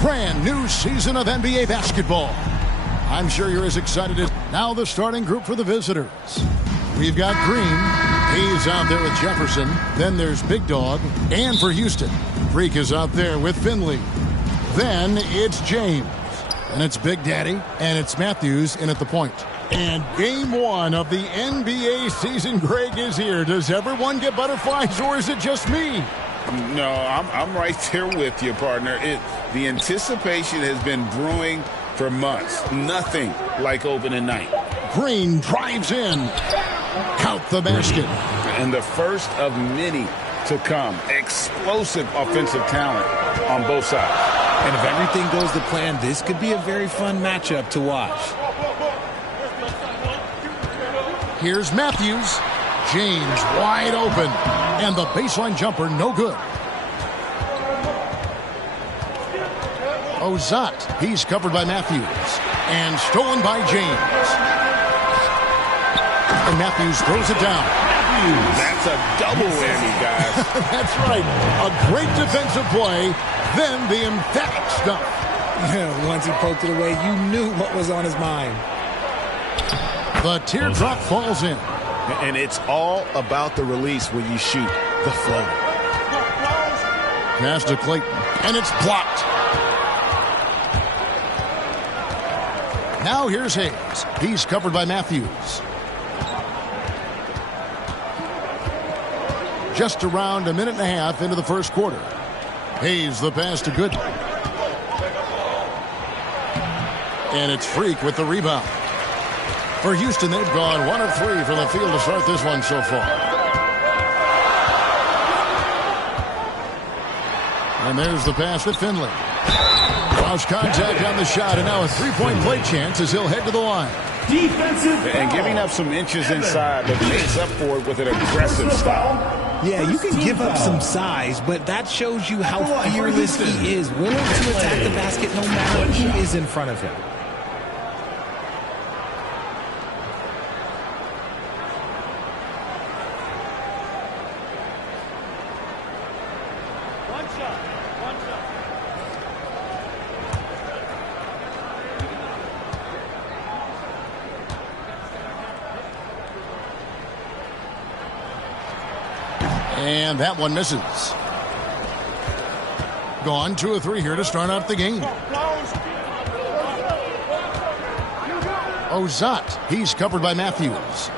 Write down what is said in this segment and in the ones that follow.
brand new season of NBA basketball. I'm sure you're as excited as... Now the starting group for the visitors. We've got Green. He's out there with Jefferson. Then there's Big Dog. And for Houston, Freak is out there with Finley. Then it's James. And it's Big Daddy. And it's Matthews in at the point. And game one of the NBA season, Greg, is here. Does everyone get butterflies, or is it just me? No, I'm right there with you, partner. The anticipation has been brewing for months. Nothing like opening night. Green drives in. Count the basket. And the first of many to come. Explosive offensive talent on both sides. And if everything goes to plan, this could be a very fun matchup to watch. Here's Matthews. James wide open. And the baseline jumper, no good. Ozat, he's covered by Matthews. And stolen by James. And Matthews throws it down. That's a double whammy, guys. That's right. A great defensive play. Then the emphatic stuff. Yeah, once he poked it away, you knew what was on his mind. The teardrop falls in. And it's all about the release when you shoot the flow. Pass to Clayton. And it's blocked. Now here's Hayes. He's covered by Matthews. Just around a minute and a half into the first quarter. Hayes the pass to Gooden. And it's Freak with the rebound. For Houston, they've gone 1 of 3 from the field to start this one so far. And there's the pass to Finley. Lost contact on the shot, and now a three-point play chance as he'll head to the line. Defensive and giving up some inches inside, but makes up for it with an aggressive style. Yeah, you can give up some size, but that shows you how fearless he is, willing to attack the basket no matter who is in front of him. And that one misses. Gone 2 of 3 here to start out the game. Ozat, he's covered by Matthews.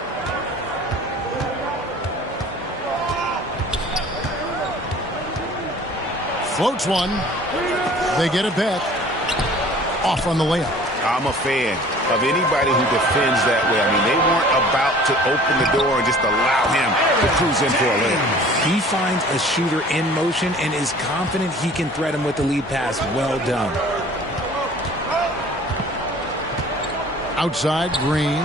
Floats one. They get it back. Off on the layup. I'm a fan of anybody who defends that way. I mean, they weren't about to open the door and just allow him to cruise in for a layup. He finds a shooter in motion and is confident he can threat him with the lead pass. Well done. Outside, Green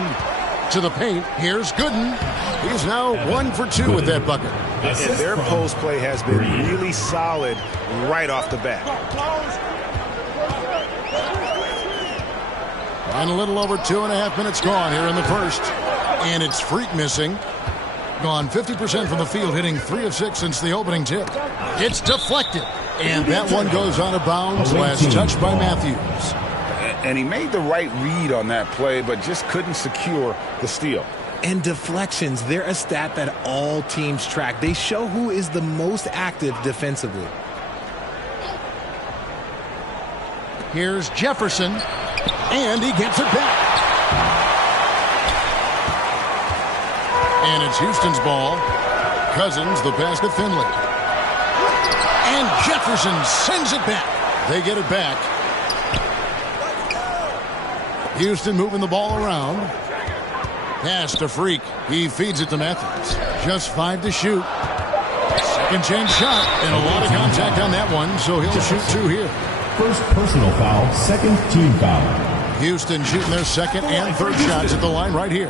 to the paint. Here's Gooden. He's now 1 for 2 with that bucket. And their post play has been really solid right off the bat. And a little over 2.5 minutes gone here in the first. And it's Freak missing. Gone 50% from the field, hitting 3 of 6 since the opening tip. It's deflected. And that one goes out of bounds. Last touch by Matthews. And he made the right read on that play, but just couldn't secure the steal. And deflections, they're a stat that all teams track. They show who is the most active defensively. Here's Jefferson. And he gets it back. And it's Houston's ball. Cousins, the pass to Finley. And Jefferson sends it back. They get it back. Houston moving the ball around. Pass to Freak. He feeds it to Matthews. Just 5 to shoot. Second chance shot. And a lot of contact on that one, so he'll shoot 2 here. First personal foul, second team foul. Houston shooting their second and third shots at the line right here.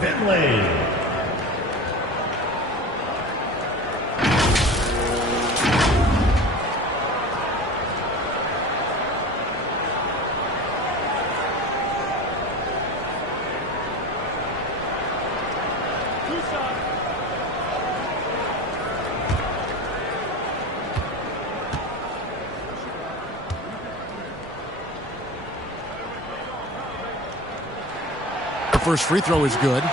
first free throw is good.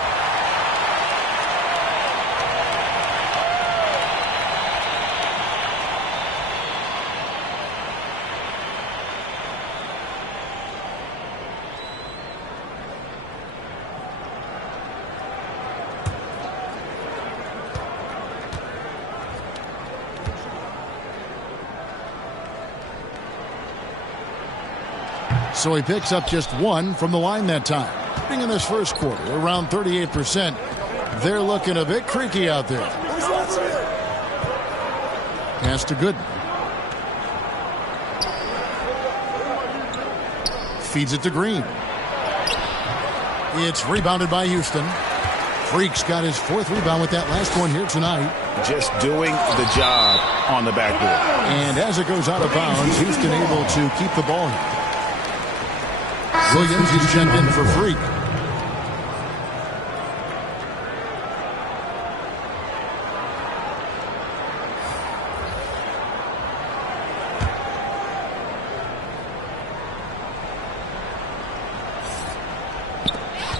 So he picks up just one from the line that time. In this first quarter, around 38%. They're looking a bit creaky out there. Pass to Gooden. Feeds it to Green. It's rebounded by Houston. Freak's got his fourth rebound with that last one here tonight. Just doing the job on the backboard. And as it goes out of bounds, Houston able to keep the ball here. Williams is checked in for Freak.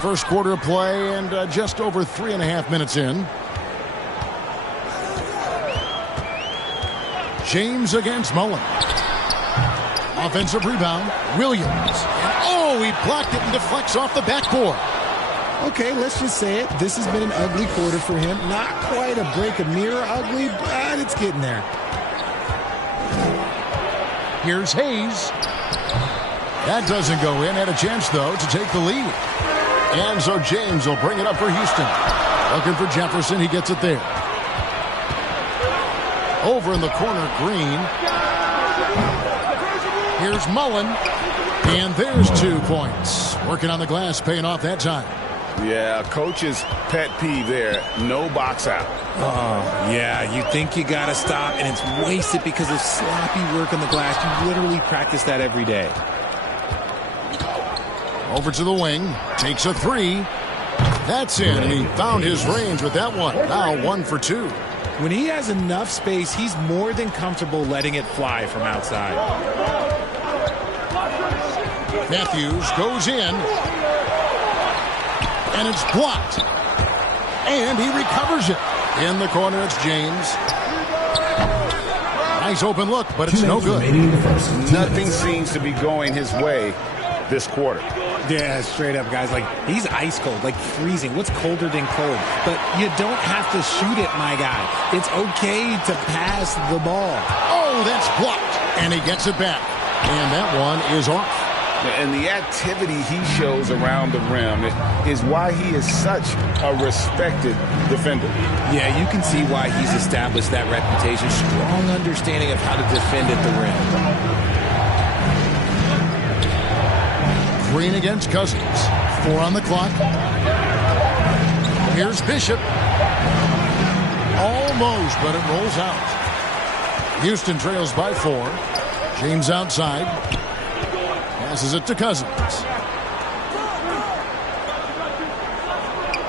First quarter of play and just over 3.5 minutes in. James against Mullen. Offensive rebound, Williams. And oh, he blocked it and deflects off the backboard. Okay, let's just say it. This has been an ugly quarter for him. Not quite a break a mirror ugly, but it's getting there. Here's Hayes. That doesn't go in. Had a chance, though, to take the lead. And so James will bring it up for Houston. Looking for Jefferson. He gets it there. Over in the corner, Green. Here's Mullen. And there's 2 points. Working on the glass, paying off that time. Yeah, coach's pet peeve there. No box out. Oh, yeah, you think you got to stop, and it's wasted because of sloppy work on the glass. You literally practice that every day. Over to the wing. Takes a 3. That's in, and he found his range with that one. Now 1 for 2. When he has enough space, he's more than comfortable letting it fly from outside. Matthews goes in. And it's blocked. And he recovers it. In the corner, it's James. Nice open look, but it's no good. Nothing seems to be going his way this quarter. Yeah, straight up, guys. Like, he's ice cold, like freezing. What's colder than cold? But you don't have to shoot it, my guy. It's okay to pass the ball. Oh, that's blocked. And he gets it back. And that one is off. And the activity he shows around the rim is why he is such a respected defender. Yeah, you can see why he's established that reputation. Strong understanding of how to defend at the rim. Green against Cousins. 4 on the clock. Here's Bishop. Almost, but it rolls out. Houston trails by 4. James outside. Passes it to Cousins.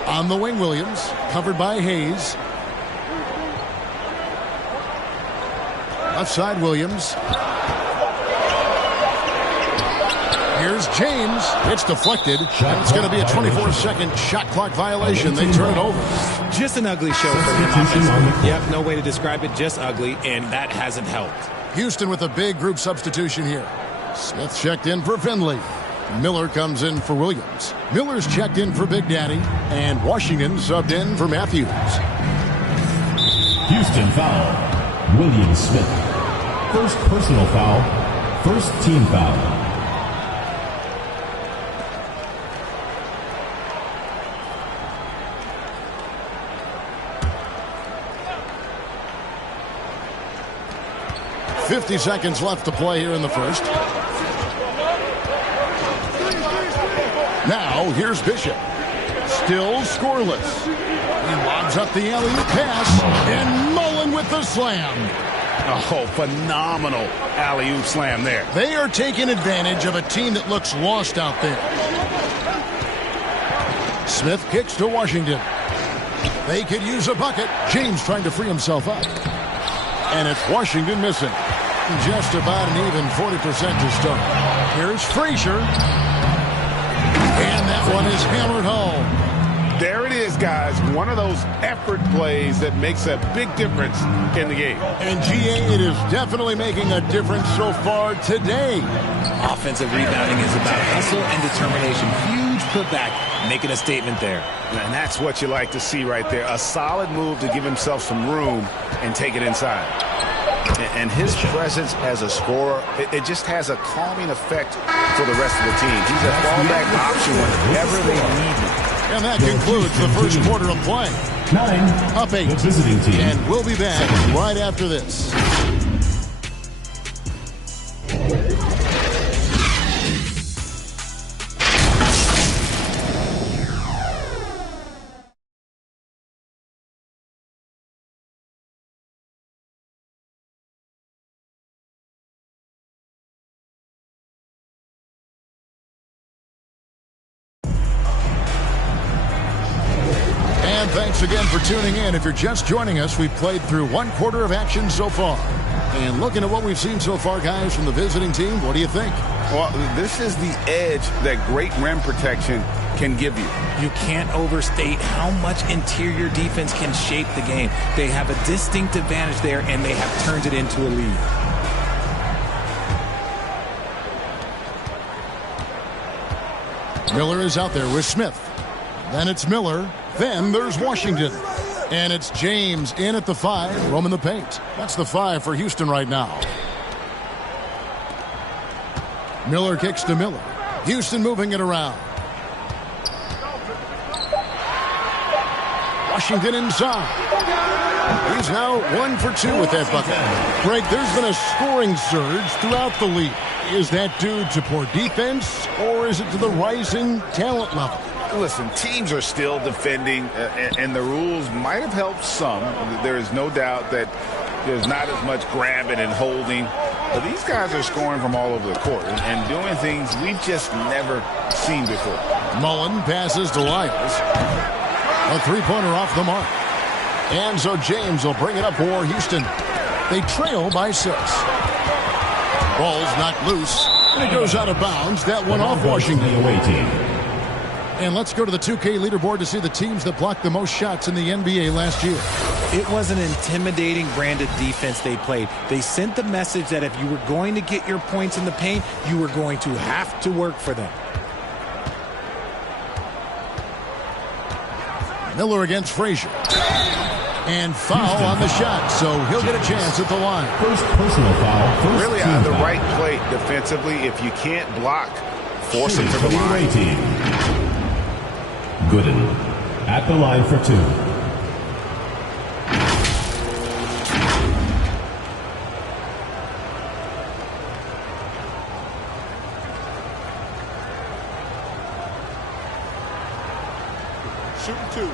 On the wing, Williams. Covered by Hayes. Left side, Williams. Here's James. It's deflected. And it's going to be a 24-second shot clock violation. They turn it over. Just an ugly show for him offensively. Yep, no way to describe it. Just ugly, and that hasn't helped. Houston with a big group substitution here. Smith checked in for Finley. Miller comes in for Williams. Miller's checked in for Big Daddy. And Washington subbed in for Matthews. Houston foul. William Smith. First personal foul. First team foul. .50 seconds left to play here in the first. Now, here's Bishop. Still scoreless. He lobs up the alley-oop pass, and Mullen with the slam. Oh, phenomenal alley-oop slam there. They are taking advantage of a team that looks lost out there. Smith kicks to Washington. They could use a bucket. James trying to free himself up. And it's Washington missing. Just about an even 40% to start. Here's Frazier. And that one is hammered home. There it is, guys. One of those effort plays that makes a big difference in the game. And GA, it is definitely making a difference so far today. Offensive rebounding is about hustle and determination. Huge putback, making a statement there. And that's what you like to see right there. A solid move to give himself some room and take it inside. And his presence as a scorer, it just has a calming effect for the rest of the team. He's a fallback option whenever they need him. And that concludes the first quarter of play. 9. Up 8. The visiting team. And we'll be back right after this. And thanks again for tuning in. If you're just joining us, we've played through one quarter of action so far. And looking at what we've seen so far, guys, from the visiting team, what do you think? Well, this is the edge that great rim protection can give you. You can't overstate how much interior defense can shape the game. They have a distinct advantage there, and they have turned it into a lead. Miller is out there with Smith. Then it's Miller. Then there's Washington. And it's James in at the 5, roaming the paint. That's the 5 for Houston right now. Miller kicks to Miller. Houston moving it around. Washington inside. He's now 1 for 2 with that bucket. Greg, there's been a scoring surge throughout the league. Is that due to poor defense, or is it to the rising talent level? Listen, teams are still defending, and the rules might have helped some. There is no doubt that there's not as much grabbing and holding. But these guys are scoring from all over the court and doing things we've just never seen before. Mullen passes to Lyles. A three-pointer off the mark. And so James will bring it up for Houston. They trail by 6. Ball's knocked loose, and it goes out of bounds. That one off Washington. The away team. And let's go to the 2K leaderboard to see the teams that blocked the most shots in the NBA last year. It was an intimidating brand of defense they played. They sent the message that if you were going to get your points in the paint, you were going to have to work for them. Miller against Frazier. And foul on the shot, so he'll get a chance at the line. First personal foul. First Really team on the foul. right plate defensively. If you can't block, force him to For the the away line. team. Gooden at the line for 2. Shooting 2.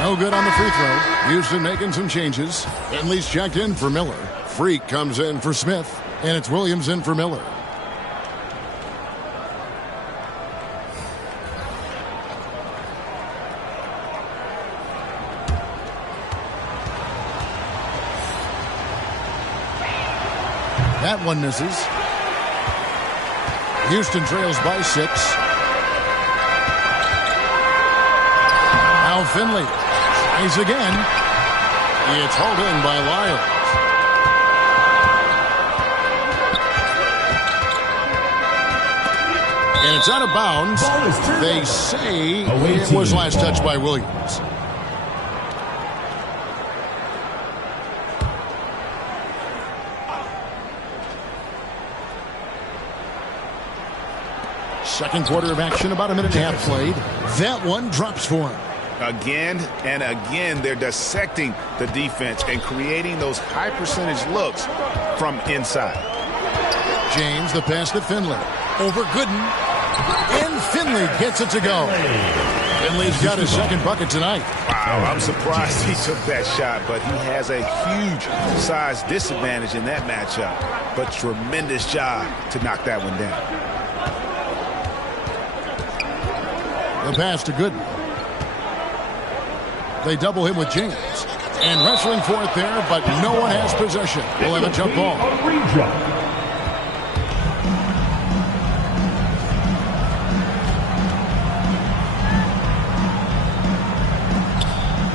No good on the free throw. Houston making some changes. Finley's checked in for Miller. Freak comes in for Smith. And it's Williams in for Miller. That one misses. Houston trails by 6. Now Finley tries again. It's hauled in by Lyles. And it's out of bounds. They say it was last touched by Williams. Second quarter of action, about a minute and a half played. That one drops for him. Again and again, they're dissecting the defense and creating those high percentage looks from inside. James, the pass to Finley. Over Gooden. And Finley gets it to go. Finley's got his second bucket tonight. Wow, I'm surprised he took that shot, but he has a huge size disadvantage in that matchup. But tremendous job to knock that one down. The pass to Gooden. They double him with James. And wrestling for it there, but no one has possession. We'll have a jump ball.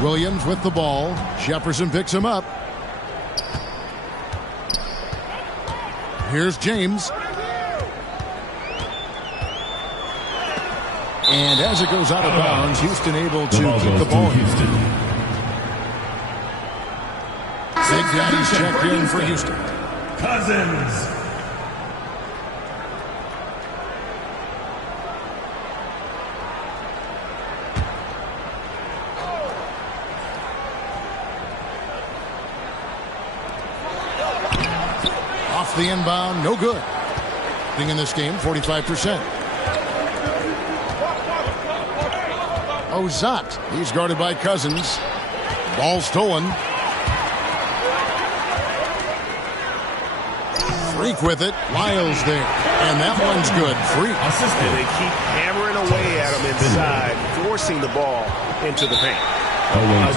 Williams with the ball. Jefferson picks him up. Here's James. And as it goes out of bounds, Houston able to keep the ball. Big Daddy's checked in for Houston. Cousins. Off the inbound, no good. Thing in this game, 45%. Ozat, he's guarded by Cousins. Ball stolen. Freak with it. Lyles there. And that one's good. Freak. And they keep hammering away at him inside, forcing the ball into the paint.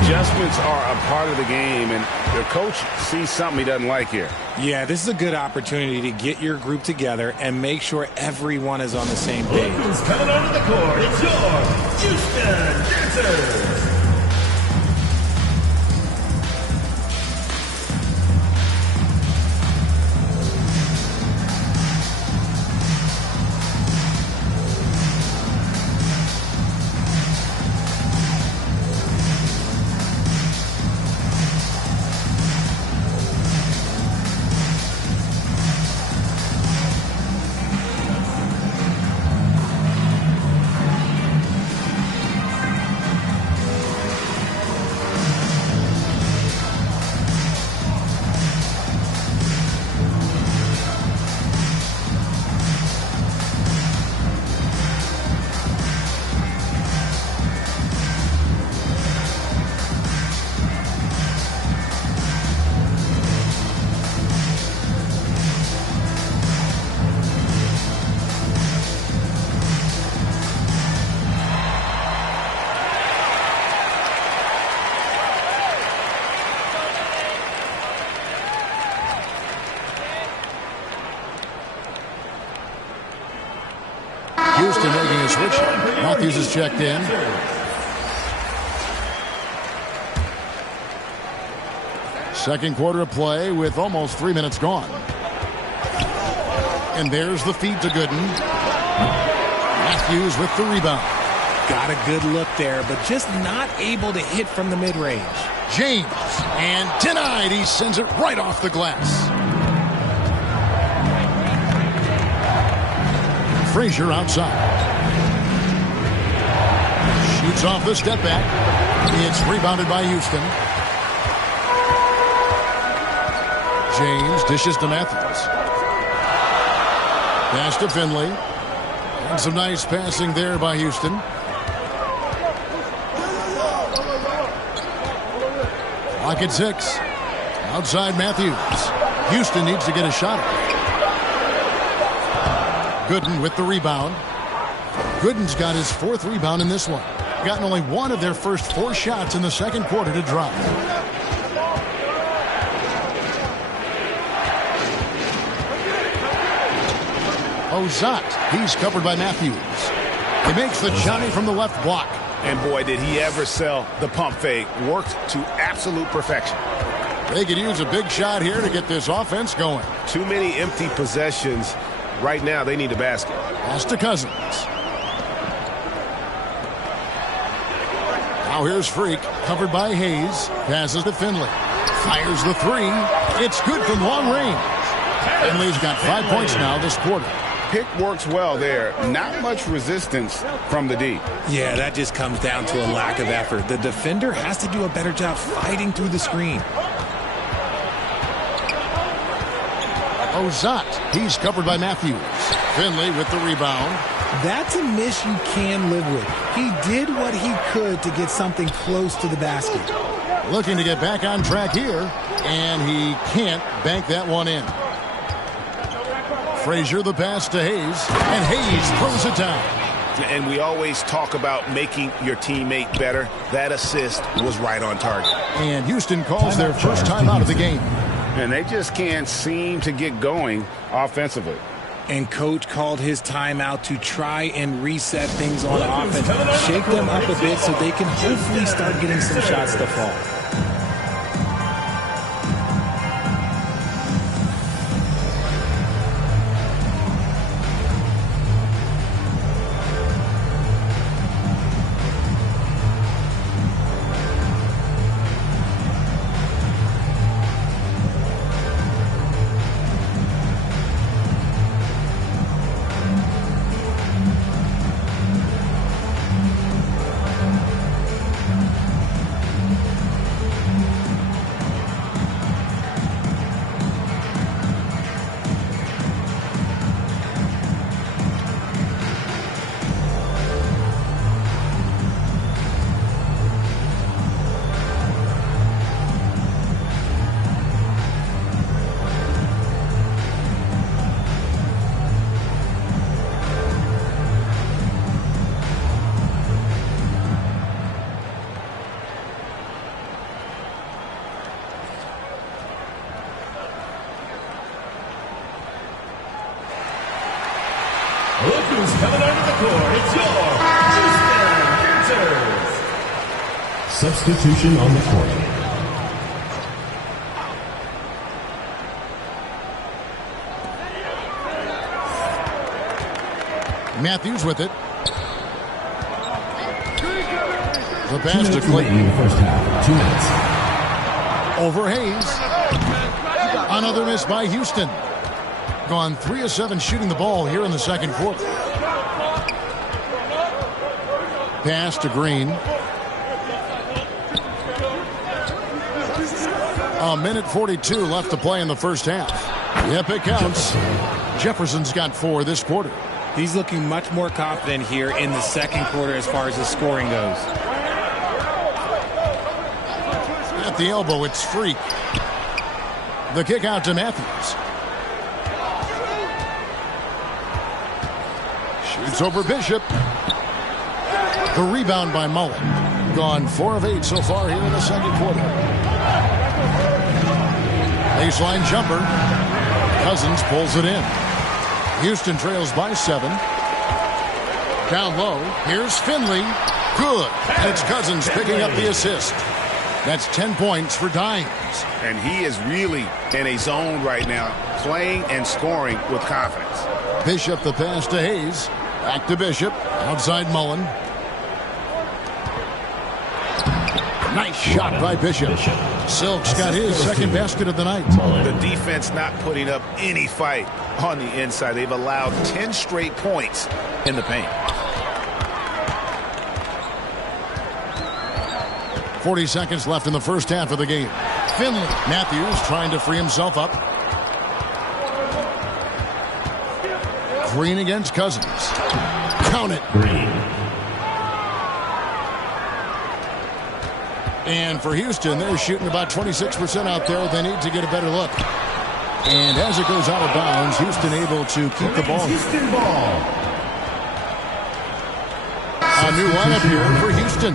Adjustments are a part of the game, and the coach sees something he doesn't like here. Yeah, this is a good opportunity to get your group together and make sure everyone is on the same page. Who's coming onto the court? It's your Houston Dancers. Houston making a switch. Matthews is checked in. Second quarter of play with almost 3 minutes gone. And there's the feed to Gooden. Matthews with the rebound. Got a good look there, but just not able to hit from the mid-range. James, and denied. He sends it right off the glass. Frazier outside. Shoots off the step back. It's rebounded by Houston. James dishes to Matthews. Pass to Finley. And some nice passing there by Houston. Clock at 6. Outside Matthews. Houston needs to get a shot. Gooden with the rebound. Gooden's got his 4th rebound in this one. Gotten only one of their first 4 shots in the second quarter to drop. Ozat, he's covered by Matthews. He makes the Johnny from the left block. And boy, did he ever sell the pump fake. Worked to absolute perfection. They could use a big shot here to get this offense going. Too many empty possessions. Right now, they need a basket. Pass to Cousins. Now here's Freak, covered by Hayes. Passes to Finley. Fires the 3. It's good from long range. Finley's got 5 points now this quarter. Pick works well there. Not much resistance from the D. Yeah, that just comes down to a lack of effort. The defender has to do a better job fighting through the screen. Ozat, he's covered by Matthews. Finley with the rebound. That's a miss you can live with. He did what he could to get something close to the basket. Looking to get back on track here, and he can't bank that one in. Frazier the pass to Hayes, and Hayes throws it down. And we always talk about making your teammate better. That assist was right on target. And Houston calls their first timeout of the game. And they just can't seem to get going offensively. And coach called his timeout to try and reset things on offense. Shake them up a bit so they can hopefully start getting some shots to fall. Look who's coming onto the court. It's your Houston Winters. Substitution on the court. Matthews with it. The pass to Clayton. In the first half, 2 minutes. Over Hayes. Another miss by Houston. Gone 3 of 7 shooting the ball here in the second quarter. Pass to Green. A minute 42 left to play in the first half. Yep, it counts. Jefferson's got 4 this quarter. He's looking much more confident here in the second quarter as far as his scoring goes. At the elbow, it's Freak. The kick out to Matthews. Shoots over Bishop. The rebound by Mullen. Gone 4 of 8 so far here in the second quarter. Baseline jumper. Cousins pulls it in. Houston trails by 7. Down low. Here's Finley. Good. And it's Cousins picking up the assist. That's 10 points for Dimes. And he is really in a zone right now, playing and scoring with confidence. Bishop the pass to Hayes. Back to Bishop. Outside Mullen. Nice shot by Bishop. Silk's got his second basket of the night. The defense not putting up any fight on the inside. They've allowed 10 straight points in the paint. 40 seconds left in the first half of the game. Finley. Matthews trying to free himself up. Green against Cousins. Count it. Green. And for Houston, they're shooting about 26% out there. They need to get a better look. And as it goes out of bounds, Houston able to keep the ball. Houston ball. A new lineup here for Houston.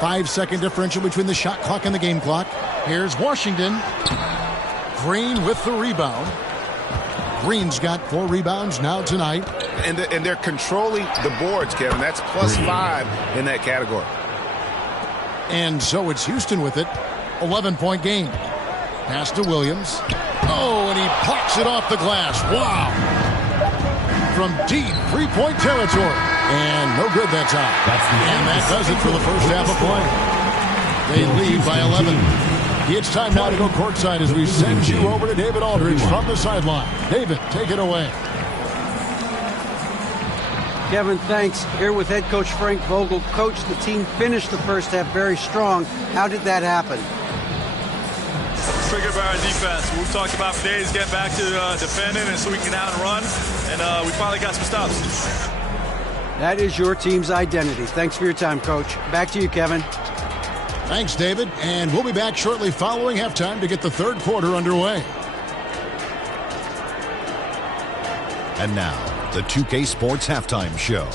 Five-second differential between the shot clock and the game clock. Here's Washington. Green with the rebound. Green's got 4 rebounds now tonight. And they're controlling the boards, Kevin. That's +5 in that category. And so it's Houston with it. 11-point game. Pass to Williams. Oh, and he pops it off the glass. Wow. From deep 3-point territory. And no good that time. And that does it for the first half of play. They lead by 11. It's time now to go courtside as we send you over to David Aldridge from the sideline. David, take it away. Kevin, thanks. Here with head coach Frank Vogel. Coach, the team finished the first half very strong. How did that happen? triggered by our defense. We've talked about for days getting back to defending and so we can get out and run, and we finally got some stops. That is your team's identity. Thanks for your time, Coach. Back to you, Kevin. Thanks, David. And we'll be back shortly following halftime to get the third quarter underway. And now, the 2K Sports Halftime Show.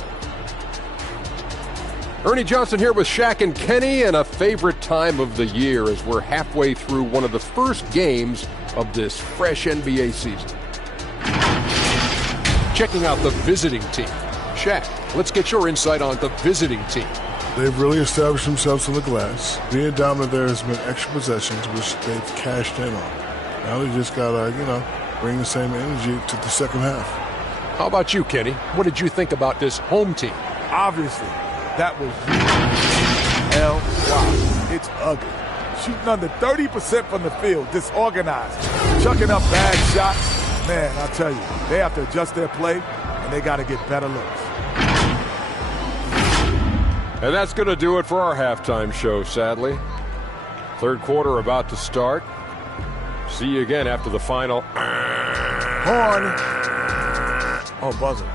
Ernie Johnson here with Shaq and Kenny, and a favorite time of the year as we're halfway through one of the first games of this fresh NBA season. Checking out the visiting team. Shaq, let's get your insight on the visiting team. They've really established themselves on the glass. Being dominant there has been extra possessions, which they've cashed in on. Now they just got to, bring the same energy to the second half. How about you, Kenny? What did you think about this home team? Obviously, that was L-Y. It's ugly. Shooting under 30% from the field, disorganized, chucking up bad shots. Man, I'll tell you, they have to adjust their play, and they got to get better looks. And that's going to do it for our halftime show, sadly. Third quarter about to start. See you again after the final. Horn. Oh, buzzer.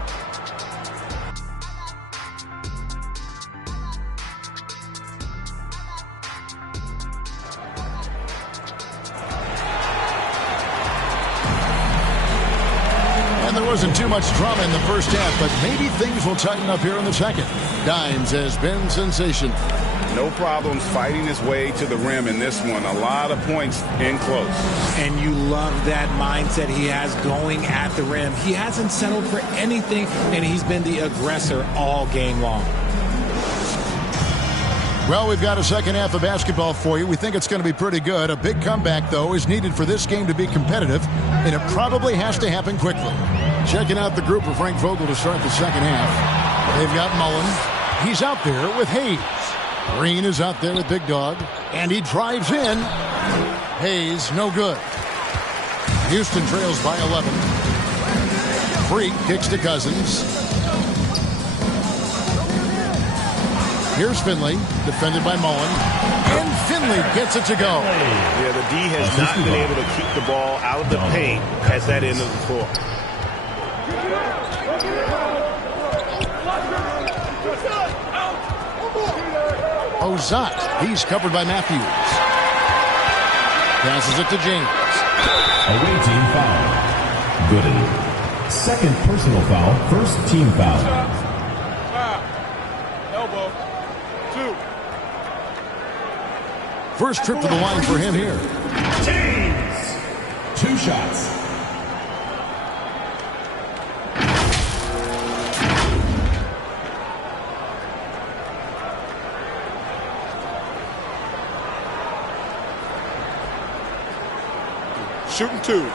And there wasn't too much drama in the first half, but maybe things will tighten up here in the second. Dines has been sensational. No problems fighting his way to the rim in this one. A lot of points in close. And you love that mindset he has going at the rim. He hasn't settled for anything, and he's been the aggressor all game long. Well, we've got a second half of basketball for you. We think it's going to be pretty good. A big comeback, though, is needed for this game to be competitive, and it probably has to happen quickly. Checking out the group for Frank Vogel to start the second half. They've got Mullen. He's out there with Hayes. Green is out there with Big Dog, and he drives in. Hayes, no good. Houston trails by 11. Freak kicks to Cousins. Here's Finley, defended by Mullen, and Finley gets it to go. Yeah, the D has not been able to keep the ball out of the paint at that end of the floor. Ozat, he's covered by Matthews. Passes it to James. Away team foul. Gooden. Second personal foul, first team foul. Elbow. 2. First trip to the line for him here. James. 2 shots. Shooting 2.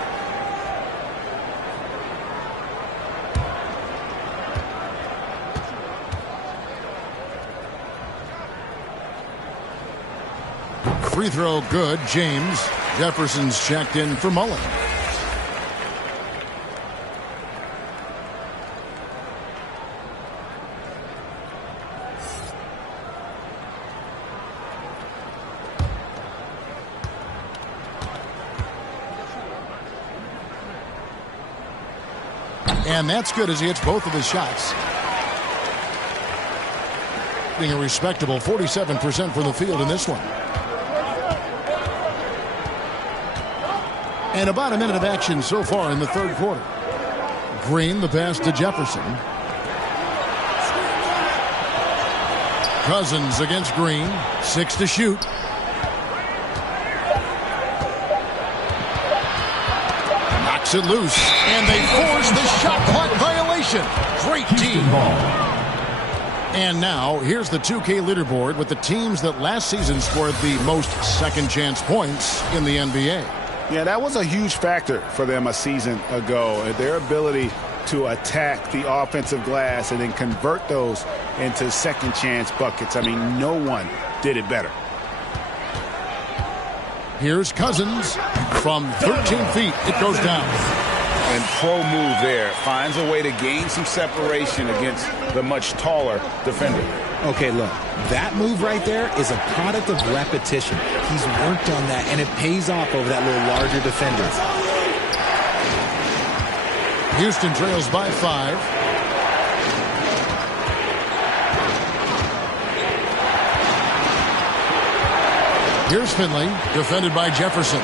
Free throw good. James. Jefferson's checked in for Mullen. And that's good as he hits both of his shots. Being a respectable 47% from the field in this one. And about a minute of action so far in the third quarter. Green, the pass to Jefferson. Cousins against Green. 6 to shoot. Knocks it loose. And they force the shot clock violation. Great team. And now, here's the 2K leaderboard with the teams that last season scored the most second chance points in the NBA. Yeah, that was a huge factor for them a season ago. Their ability to attack the offensive glass and then convert those into second chance buckets. I mean, no one did it better. Here's Cousins from 13 feet. It goes down. And pro move there. Finds a way to gain some separation against the much taller defender. Okay, look, that move right there is a product of repetition. He's worked on that, and it pays off over that little larger defender. Houston trails by 5. Here's Finley, defended by Jefferson.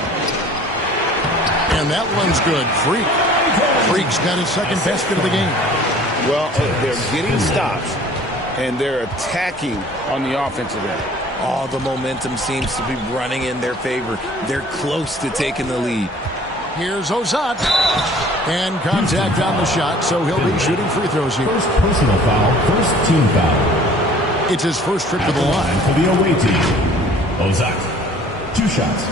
And that one's good. Freak's got his second basket of the game. Well, they're getting stops, and they're attacking on the offensive end. Oh, the momentum seems to be running in their favor. They're close to taking the lead. Here's Ozat. And contact on the shot, so he'll be shooting free throws here. First personal foul, first team foul. It's his first trip to the line. For the away team, Ozat. 2 shots.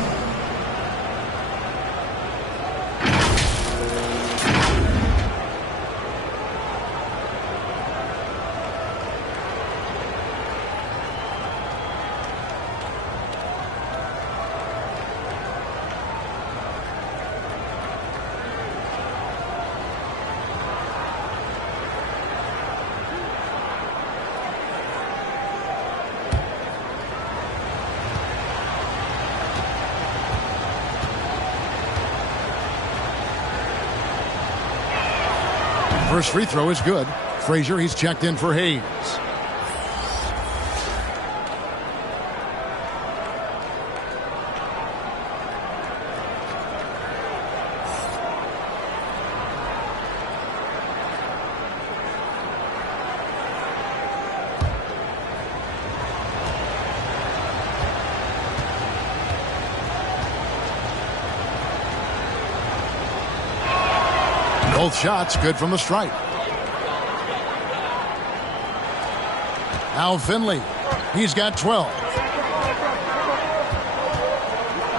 First free throw is good. Frazier, he's checked in for Hayes. Both shots good from the stripe. Now Finley. He's got 12.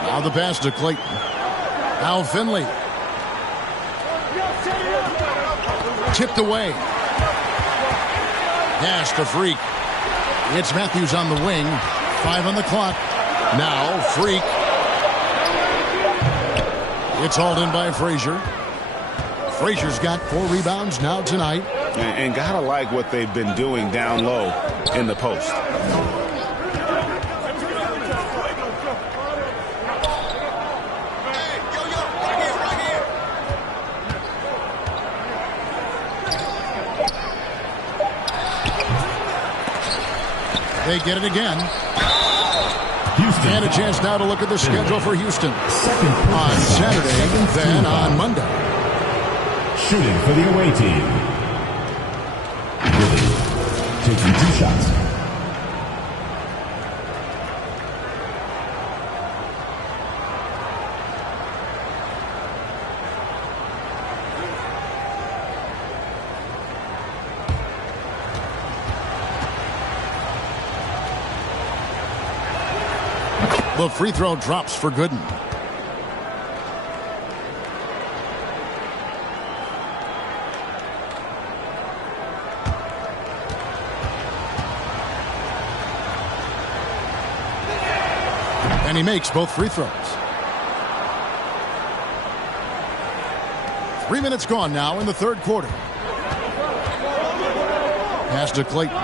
Now the pass to Clayton. Now Finley. Tipped away. Pass to Freak. It's Matthews on the wing. 5 on the clock. Now Freak. It's hauled in by Frazier. Frazier's got 4 rebounds now tonight. And gotta like what they've been doing down low in the post. They get it again. Houston. And a chance now to look at the schedule for Houston. On Saturday, then on Monday. Shooting for the away team. Willie taking 2 shots. The free throw drops for Gooden. And he makes both free throws. 3 minutes gone now in the third quarter. Pass to Clayton.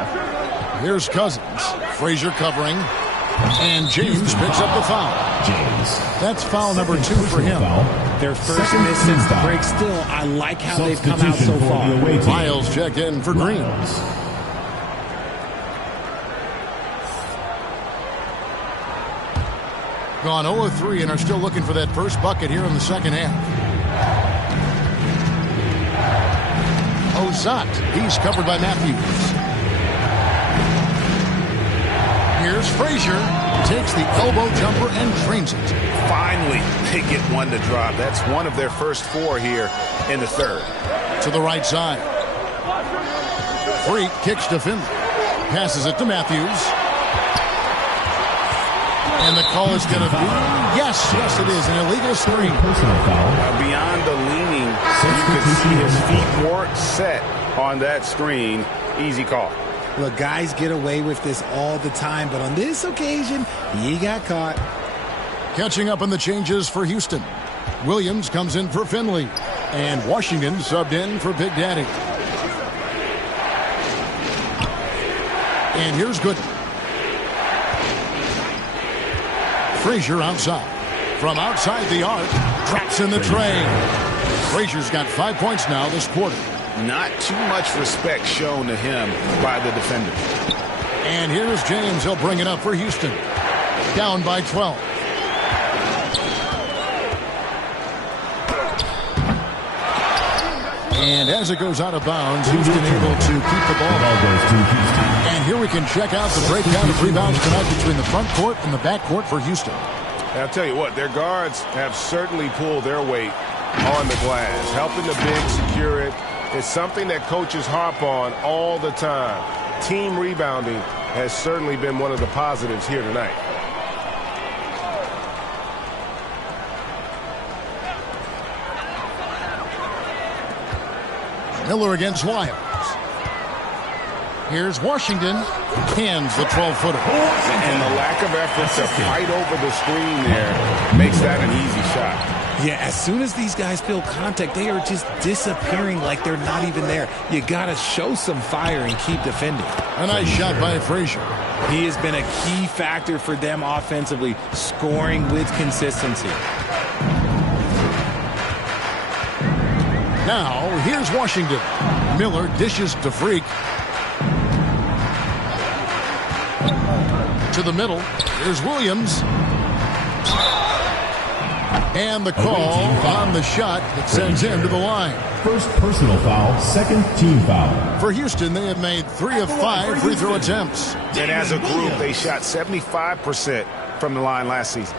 Here's Cousins. Frazier covering. And James picks up the foul. That's foul number 2 for him. Their first miss since the break. Still, I like how they've come out so far. Miles checked in for Green. Gone 0 of 3 and are still looking for that first bucket here in the second half. Ozat, he's covered by Matthews. Here's Frazier, takes the elbow jumper and drains it. Finally, they get one to drop. That's one of their first 4 here in the third. To the right side. Freak kicks to Finley. Passes it to Matthews. And the call is going to be, yes, it is, an illegal screen. Beyond the leaning, you could see his feet weren't set on that screen. Easy call. Look, guys get away with this all the time, but on this occasion, he got caught. Catching up on the changes for Houston. Williams comes in for Finley. And Washington subbed in for Big Daddy. And here's Gooden. Frazier outside. From outside the arc, drops in the tray. Frazier's got 5 points now this quarter. Not too much respect shown to him by the defender. And here's James. He'll bring it up for Houston. Down by 12. And as it goes out of bounds, Houston able to keep the ball. And here we can check out the breakdown of rebounds tonight between the front court and the back court for Houston. I'll tell you what, their guards have certainly pulled their weight on the glass, helping the big secure it. It's something that coaches harp on all the time. Team rebounding has certainly been one of the positives here tonight. Miller against Wiles. Here's Washington. Hands the 12-footer. And the lack of effort to fight over the screen there makes that an easy shot. Yeah, as soon as these guys feel contact, they are just disappearing like they're not even there. You got to show some fire and keep defending. A nice shot by Frazier. He has been a key factor for them offensively, scoring with consistency. Now, here's Washington. Miller dishes to Freak. To the middle. Here's Williams. And the call on the shot that sends him to the line. First personal foul, second team foul. For Houston, they have made 3 of 5 free throw attempts. And as a group, they shot 75% from the line last season.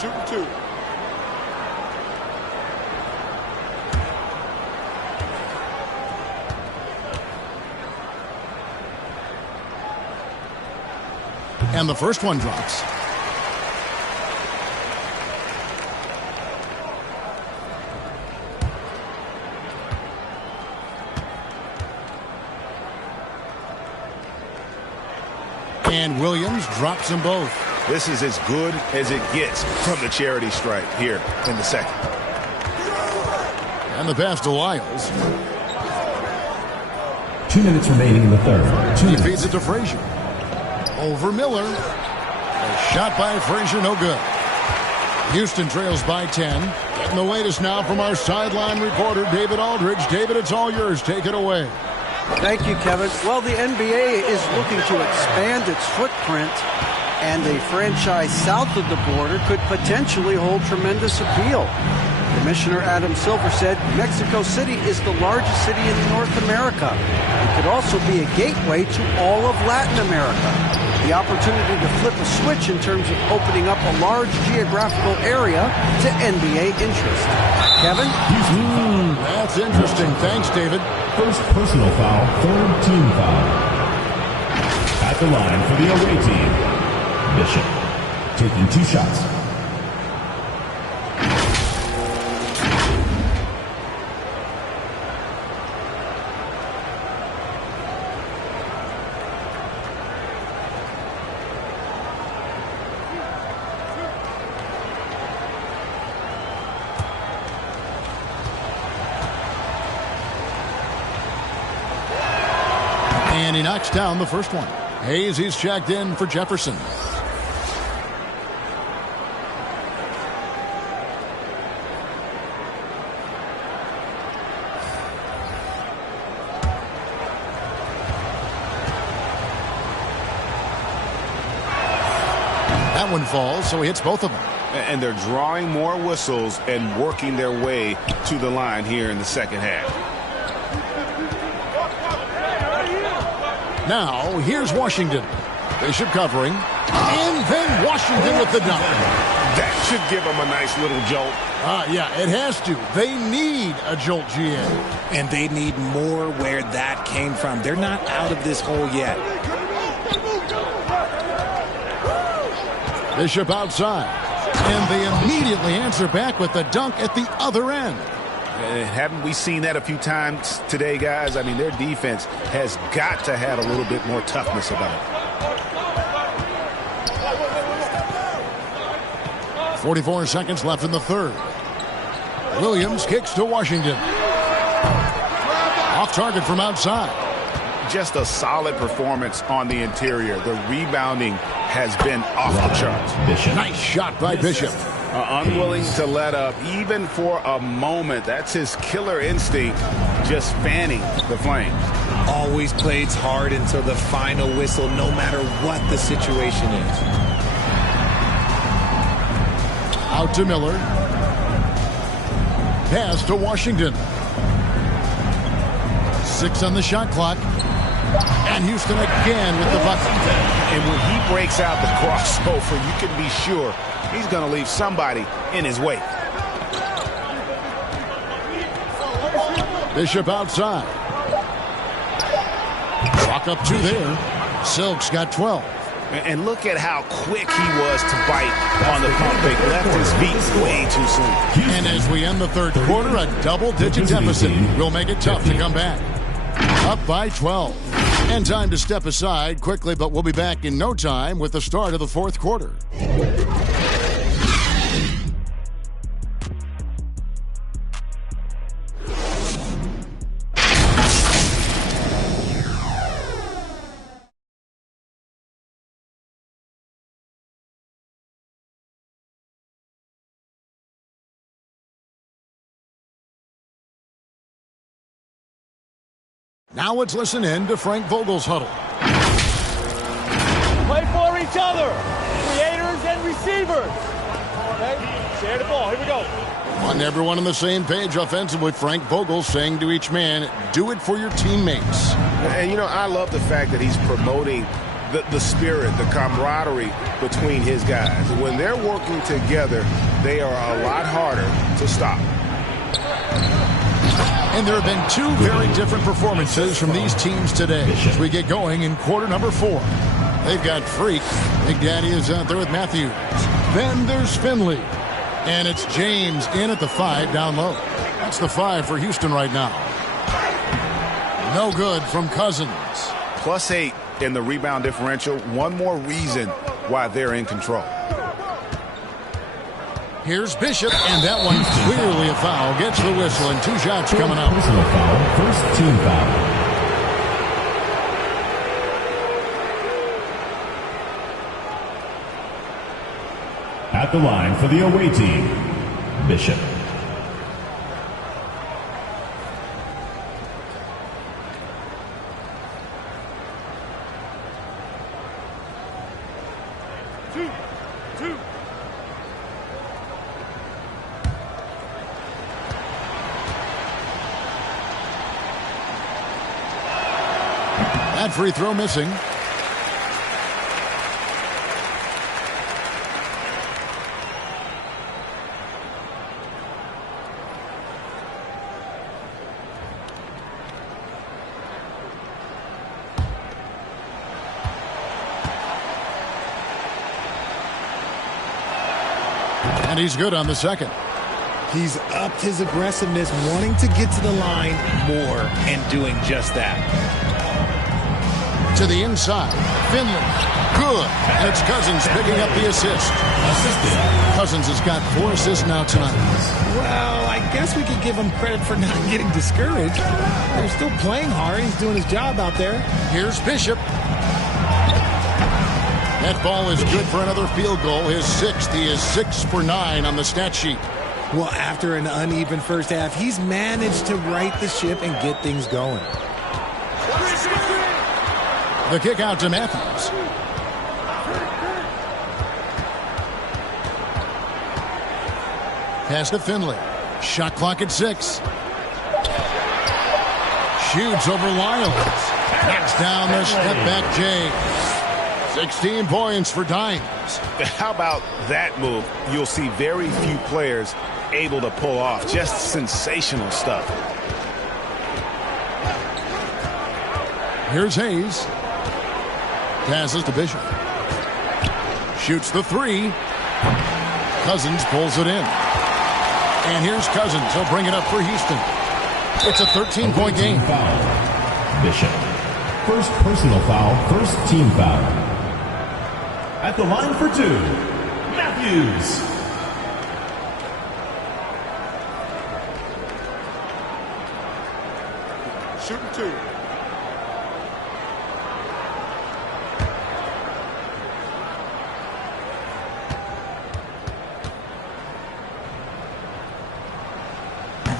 Shooting 2. And the first one drops. And Williams drops them both. This is as good as it gets from the charity stripe here in the second. And the pass to Wiles. 2 minutes remaining in the third. He feeds it to Frazier. Over Miller. A shot by Frazier, no good. Houston trails by 10. Getting the latest now from our sideline reporter, David Aldridge. David, it's all yours. Take it away. Thank you, Kevin. Well, the NBA is looking to expand its footprint, and a franchise south of the border could potentially hold tremendous appeal. Commissioner Adam Silver said Mexico City is the largest city in North America. It could also be a gateway to all of Latin America. The opportunity to flip a switch in terms of opening up a large geographical area to NBA interest. Kevin? That's interesting. Thanks, David. First personal foul, third team foul. At the line for the away team, Bishop, taking 2 shots. And he knocks down the first one. Hayes, he's checked in for Jefferson. That one falls, so he hits both of them. And they're drawing more whistles and working their way to the line here in the second half. Now, here's Washington. Bishop covering. And then Washington with the dunk. That should give them a nice little jolt. Yeah, it has to. They need a jolt, GA. And they need more where that came from. They're not out of this hole yet. Bishop outside. And they immediately answer back with the dunk at the other end. Haven't we seen that a few times today, guys? I mean, their defense has got to have a little bit more toughness about it. 44 seconds left in the third. Williams kicks to Washington. Off target from outside. Just a solid performance on the interior. The rebounding has been off the charts. Nice shot by Bishop. Unwilling to let up even for a moment. That's his killer instinct, just fanning the flames. Always plays hard until the final whistle, no matter what the situation is. Out to Miller. Pass to Washington. 6 on the shot clock. And Houston again with the bucket. And when he breaks out the crossover, you can be sure he's going to leave somebody in his wake. Bishop outside. Walk up 2 there. Silk's got 12. And look at how quick he was to bite on the pump fake. Left his feet way too soon. And as we end the third quarter, a double-digit deficit will make it tough to come back. Up by 12. And time to step aside quickly, but we'll be back in no time with the start of the fourth quarter. Now let's listen in to Frank Vogel's huddle. Play for each other, creators and receivers. Okay, share the ball. Here we go. Want everyone on the same page offensively. Frank Vogel saying to each man, do it for your teammates. And, you know, I love the fact that he's promoting the spirit, the camaraderie between his guys. When they're working together, they are a lot harder to stop. And there have been 2 very different performances from these teams today as we get going in quarter number 4. They've got Freak. Big Daddy is out there with Matthews. Then there's Finley. And it's James in at the 5 down low. That's the 5 for Houston right now. No good from Cousins. +8 in the rebound differential. One more reason why they're in control. Here's Bishop, and that one clearly a foul. Gets the whistle, and 2 shots coming up. Personal foul, first team foul. At the line for the away team, Bishop. That free throw missing. And he's good on the second. He's upped his aggressiveness, wanting to get to the line more and doing just that. To the inside. Finley. Good. And it's Cousins picking up the assist. Cousins has got 4 assists now tonight. Well, I guess we could give him credit for not getting discouraged. They're still playing hard. He's doing his job out there. Here's Bishop. That ball is good for another field goal. His 6th. He is 6 for 9 on the stat sheet. Well, after an uneven first half, he's managed to right the ship and get things going. The kick out to Matthews. Pass to Finley. Shot clock at 6. Shoots over Lyles. Knocks down the step back James. 16 points for Dimes. How about that move? You'll see very few players able to pull off. Just sensational stuff. Here's Hayes. Passes to Bishop. Shoots the 3. Cousins pulls it in. And here's Cousins. He'll bring it up for Houston. It's a 13-point game. Foul. Bishop. First personal foul, first team foul. At the line for 2, Matthews. shooting 2.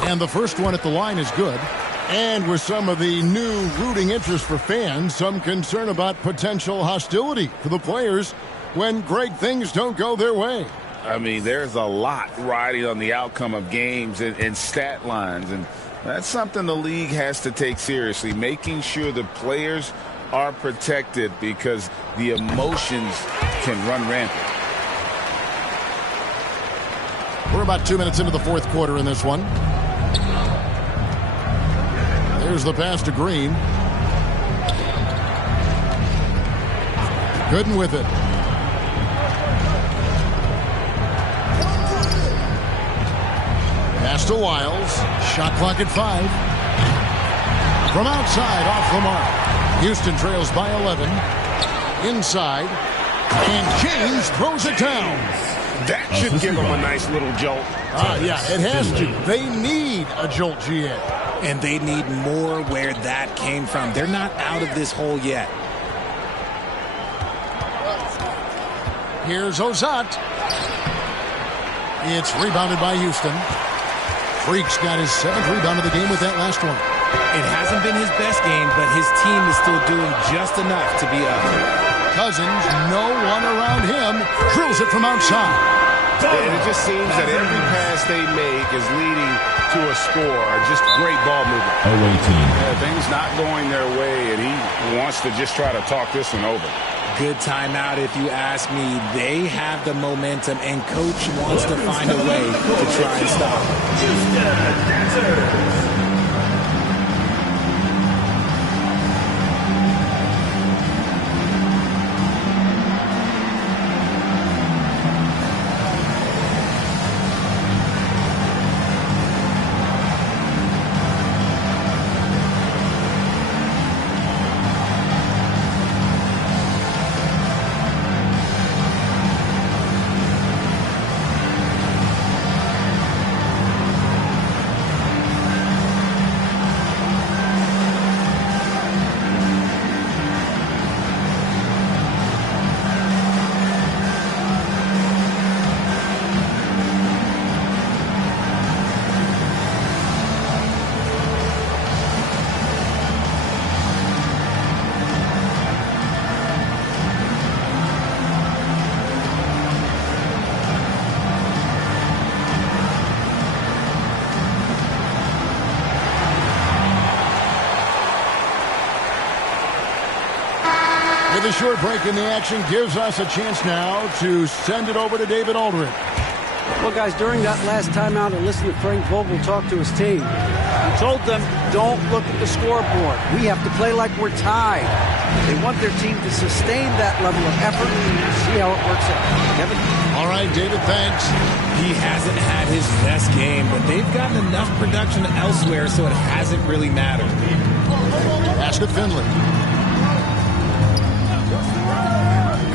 And the first one at the line is good. And with some of the new rooting interest for fans, some concern about potential hostility for the players when great things don't go their way. I mean, there's a lot riding on the outcome of games and stat lines, and that's something the league has to take seriously, making sure the players are protected because the emotions can run rampant. We're about 2 minutes into the fourth quarter in this one. Here's the pass to Green. Gooden with it. Pass to Wiles. Shot clock at 5. From outside, off the mark. Houston trails by 11. Inside. And James throws it down. That should give them a nice little jolt. Yeah, it has to. They need a jolt, GA. And they need more where that came from. They're not out of this hole yet. Here's Ozat. It's rebounded by Houston. Freak's got his 7th rebound of the game with that last one. It hasn't been his best game, but his team is still doing just enough to be up. Cousins, no one around him, drills it from outside. And it just seems that every pass they make is leading to a score. Just great ball movement. Away team. Things not going their way, and he wants to just try to talk this one over. Good timeout if you ask me. They have the momentum, and coach wants to find a way to try and stop them. The short break in the action gives us a chance now to send it over to David Aldridge. Well, guys, during that last timeout, I listened to Frank Vogel talk to his team. He told them, don't look at the scoreboard. We have to play like we're tied. They want their team to sustain that level of effort and see how it works out. Kevin? All right, David, thanks. He hasn't had his best game, but they've gotten enough production elsewhere, so it hasn't really mattered. Pass to Finley.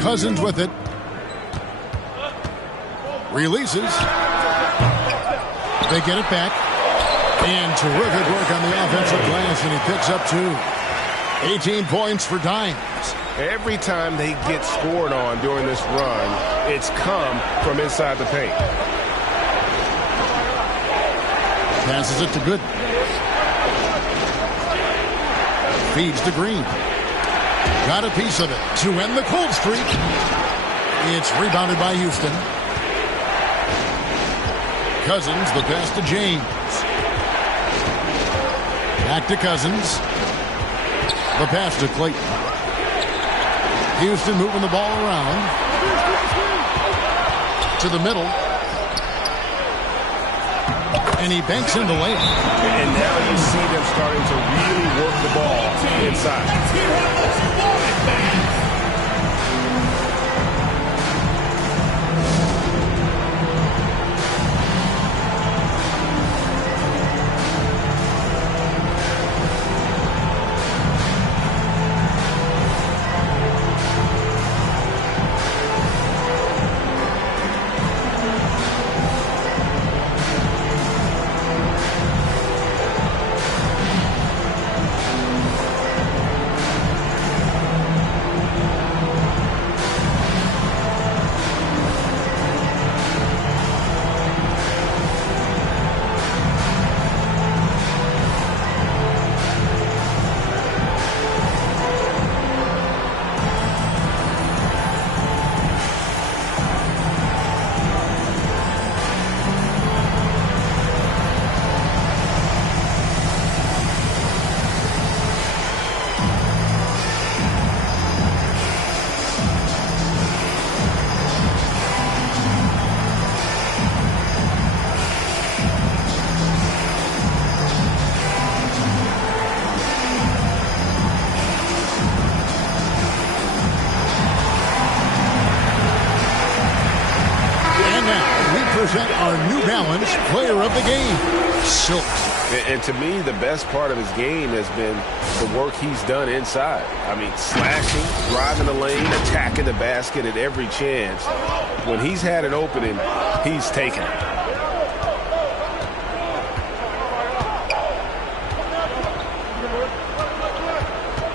Cousins with it. Releases. They get it back. And terrific work on the offensive glass, and he picks up 2. 18 points for Dimes. Every time they get scored on during this run, it's come from inside the paint. Passes it to Gooden. Feeds to Green. Got a piece of it to end the cold streak. It's rebounded by Houston. Cousins, the pass to James. Back to Cousins. The pass to Clayton. Houston moving the ball around. To the middle. And he banks in the layup. And now you see them starting to really work the ball inside. present our New Balance Player of the Game, Silk. And to me, the best part of his game has been the work he's done inside. I mean, slashing, driving the lane, attacking the basket at every chance. When he's had an opening, he's taken it.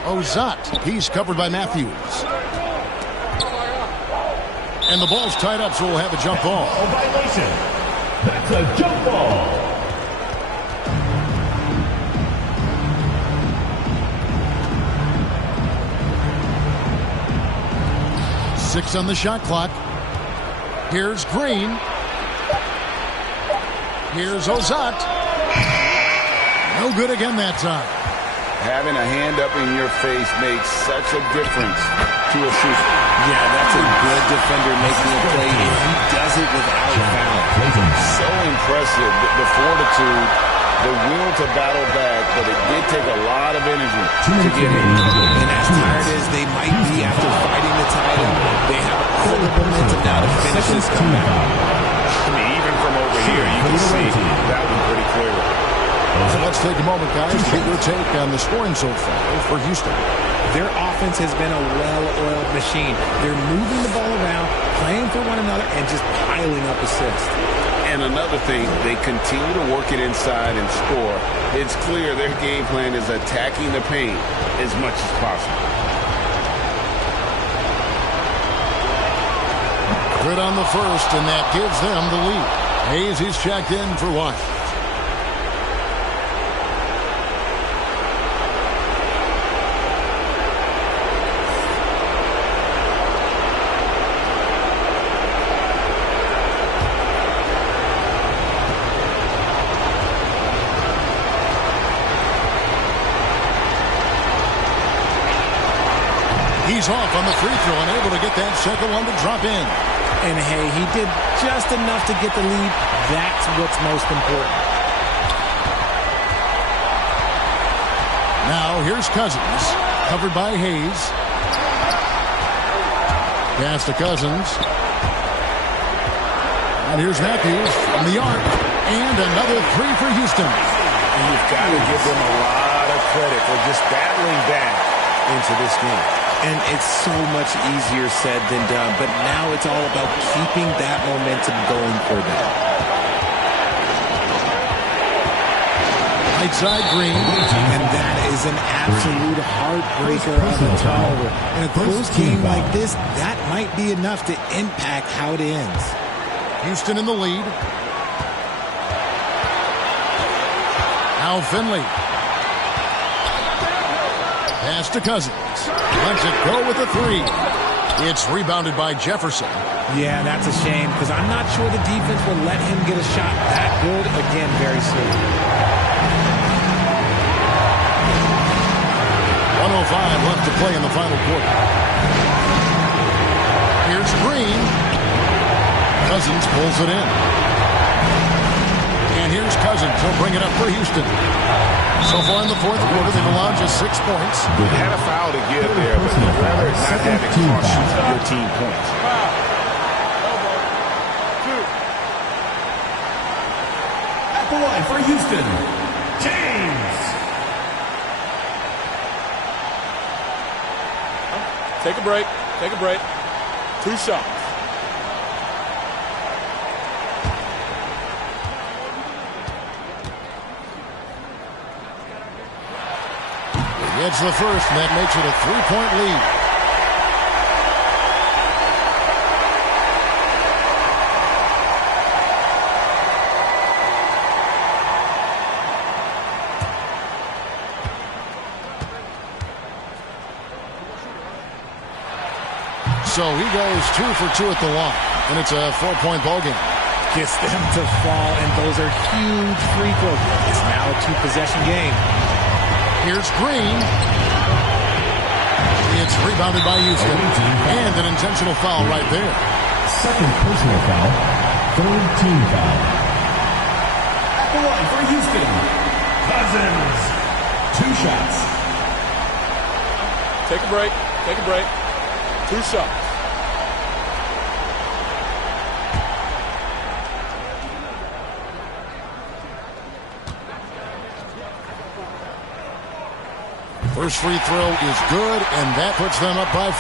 Ozat, he's covered by Matthews. And the ball's tied up, so we'll have a jump ball. A violation. That's a jump ball. Six on the shot clock. Here's Green. Here's Ozat. No good again that time. Having a hand up in your face makes such a difference to a shooter. Yeah, that's a good defender making a play, and he does it without foul. So impressive, the fortitude, the will to battle back, but it did take a lot of energy to get in. And as tired as they might be after fighting the title, they have all the momentum now to finish this comeback. I mean, even from over here, you can see that one pretty clearly. So let's take a moment, guys, to get your take on the scoring so far for Houston. Their offense has been a well-oiled machine. They're moving the ball around, playing for one another, and just piling up assists. And another thing, they continue to work it inside and score. It's clear their game plan is attacking the paint as much as possible. Good on the first, and that gives them the lead. Hayes, he's checked in for White. He's off on the free throw and able to get that second one to drop in. And hey, he did just enough to get the lead. That's what's most important. Now here's Cousins, covered by Hayes. Pass to Cousins. And here's Matthews from the arc. And another three for Houston. And you've got to give them a lot of credit for just battling back into this game. And it's so much easier said than done, but now it's all about keeping that momentum going for them. Right side Green. And that is an absolute heartbreaker on the turnover. In a close game like this, that might be enough to impact how it ends. Houston in the lead. Now Finley. Pass to Cousins. Lets it go with a three. It's rebounded by Jefferson. Yeah, that's a shame because I'm not sure the defense will let him get a shot that good again very soon. 1:05 left to play in the final quarter. Here's Green. Cousins pulls it in. And here's Cousins. He'll bring it up for Houston. So far in the fourth quarter, they've allowed just 6 points. They had a foul to give there, but they'd rather not have it cost your team points. At the line for Houston, James. Take a break. Take a break. 2 shots. It's the first, and that makes it a 3-point lead. So he goes 2 for 2 at the line, and it's a 4-point ball game. Gets them to fall, and those are huge free throws. It's now a 2-possession game. Here's Green. It's rebounded by Houston. And an intentional foul right there. Second personal foul. Third team foul. At the line for Houston, Cousins. 2 shots. Take a break. Take a break. 2 shots. First free throw is good, and that puts them up by 5.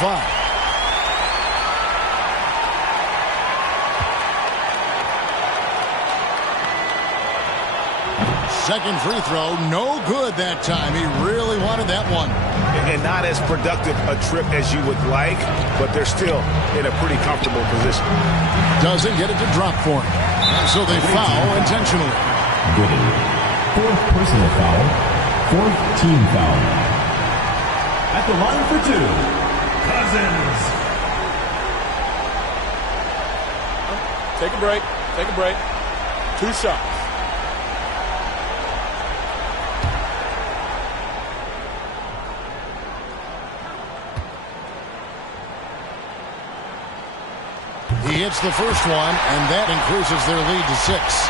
Second free throw, no good that time. He really wanted that one. And not as productive a trip as you would like, but they're still in a pretty comfortable position. Doesn't get it to drop for him. And so they foul intentionally. Gooding. Fourth personal foul. Fourth team foul. At the line for 2, Cousins. Take a break. Take a break. 2 shots. He hits the first one, and that increases their lead to 6.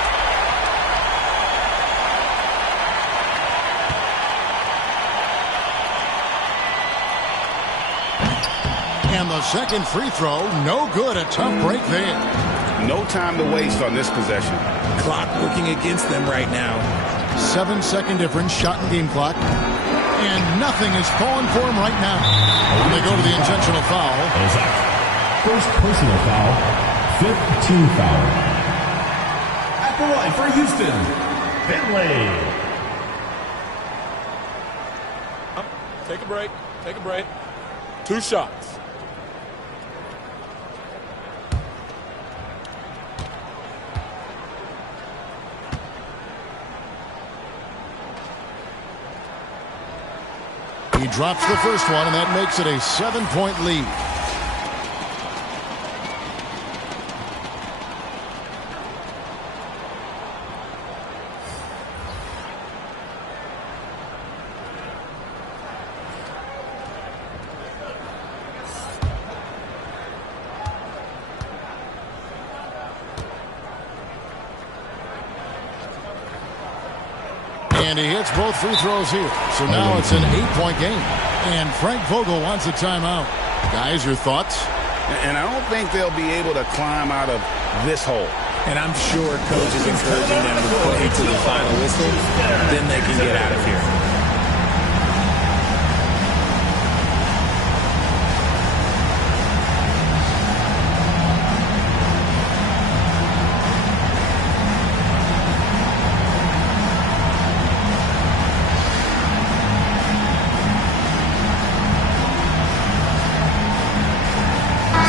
And the second free throw, no good. A tough break there. No time to waste on this possession. Clock working against them right now. 7-second difference, shot and game clock. And nothing is falling for him right now. They go to the intentional foul. First personal foul, 5th team foul. At the line for Houston, Finley. Take a break. Take a break. 2 shots. He drops the first one, and that makes it a 7-point lead. And he hits both free throws here. So now it's an 8-point game. And Frank Vogel wants a timeout. Guys, your thoughts? And I don't think they'll be able to climb out of this hole. And I'm sure coach is encouraging them to play to the final whistle. Then they can get out of here.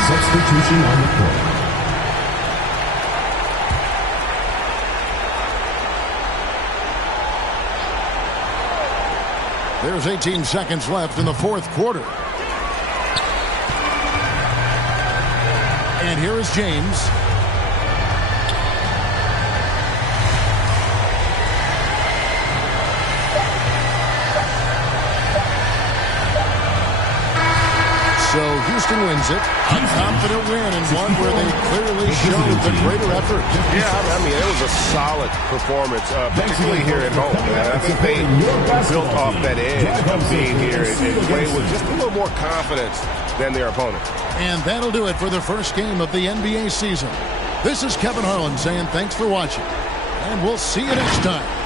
Substitution on the court. There's 18 seconds left in the fourth quarter. And here is James. So Houston wins it. A confident win, and one where they clearly showed the greater effort. Yeah, I mean, it was a solid performance, particularly here at home. I think they built off that edge of being here and played with just a little more confidence than their opponent. And that'll do it for the first game of the NBA season. This is Kevin Harlan saying thanks for watching, and we'll see you next time.